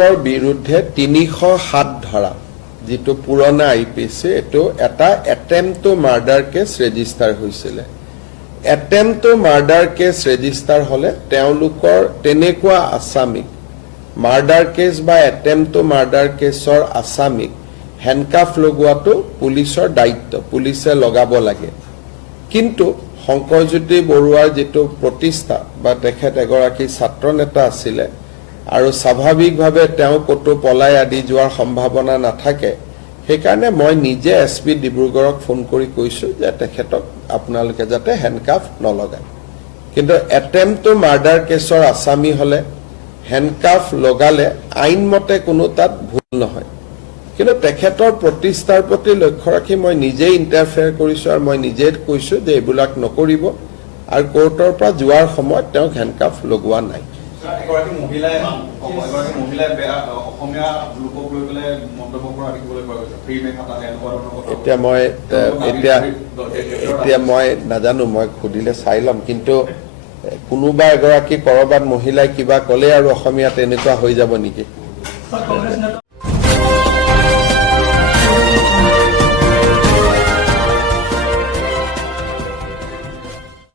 তেখেতৰ বিৰুদ্ধে 307 ধাৰা যেটো পুৰণা আইপিসি এটো এটা attempt to murder case register হৈছিল attempt to murder case register হলে তেওঁলোকৰ তেনেকুৱা আসামিক মাৰ্ডাৰ কেছ বা অ্যাটেম্প টু মাৰ্ডাৰ কেছৰ আসামিক হ্যান্ডকাফ লগোৱাটো পুলিচৰ দায়িত্ব পুলিচে লগাব লাগে কিন্তু শংকৰজ্যোতি বৰুৱাৰ যেটো প্ৰতিষ্ঠা বা তেখেত এগৰাকী ছাত্ৰ নেতা আছিল আৰু স্বাভাৱিকভাৱে তেওঁ কতো পলাই আদি যোৱাৰ সম্ভাৱনা নাথাকে সেইকাৰণে মই নিজে এসপি ডিব্ৰুগড়ক ফোন কৰি কৈছো যে তেখেতক আপোনালোকে যাতে হ্যান্ডকাফ নলগায় কিন্তু অ্যাটেম্প টু মাৰ্ডাৰ কেছৰ আসামি হলে হ্যান্ডকাফ লগালে আইনমতে কোনো তাত ভুল নহয় কিন্তু তেখেতৰ প্ৰতিষ্ঠাৰ প্ৰতি লক্ষ্য ৰাখি মই নিজে ইন্টাৰফেয়াৰ কৰিছো আৰু মই নিজে কৈছো যে এবিলাক নকৰিব আৰু কোৰ্টৰ পৰা যোৱাৰ সময়ত তেওঁ হ্যান্ডকাফ লগোৱা নাই এগৰাকী মহিলাই অসমীয়া লোকক লৈ পেলাই মন্তব্য কৰা দেখিবলৈ পোৱা গৈছে ফ্ৰী মেক হাতা এনেকুৱা এতিয়া মই নাজানো মই খুদিলে চাই লম কিন্তু কোনোবা এগৰাকী কৰবাত মহিলাই কিবা কলে আৰু অসমীয়াত এনেকুৱা হৈ যাব নেকি